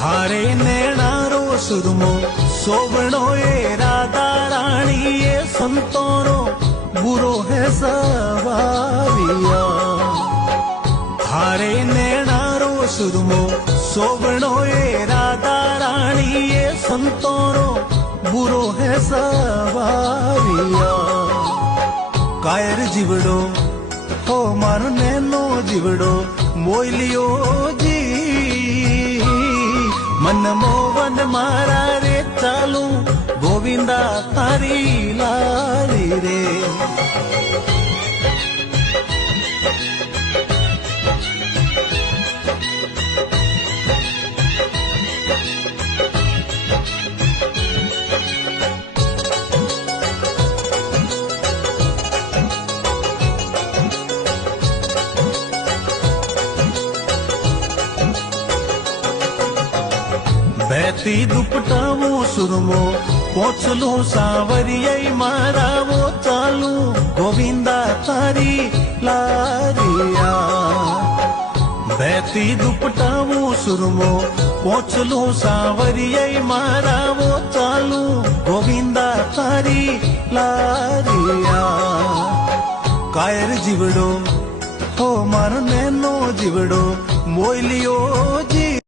थारे नैणारो सुरमो सोवणो ए राधा रानी ये संतोरो बुरो है सवारिया। थारे नैणारो सुरमो सोवणो ए राधा रानी ये संतोरो बुरो है सवारिया। कायर जीवड़ो हो मारो नैनो जीवड़ो मोइलियो जी मन मोवन मारा रे चालू गोविंदा तारी लारी रे। बहती दुपटावो सुरमो पोछलू सांवरिया मारावो चालू गोविंदा तारी लारिया। बहती दुपटावो सुरमो पोछलू सांवरिया मारावो चालू गोविंदा तारी लारिया। कायर जीवड़ो हो मारो नैनो जीवड़ो मोइलियो जी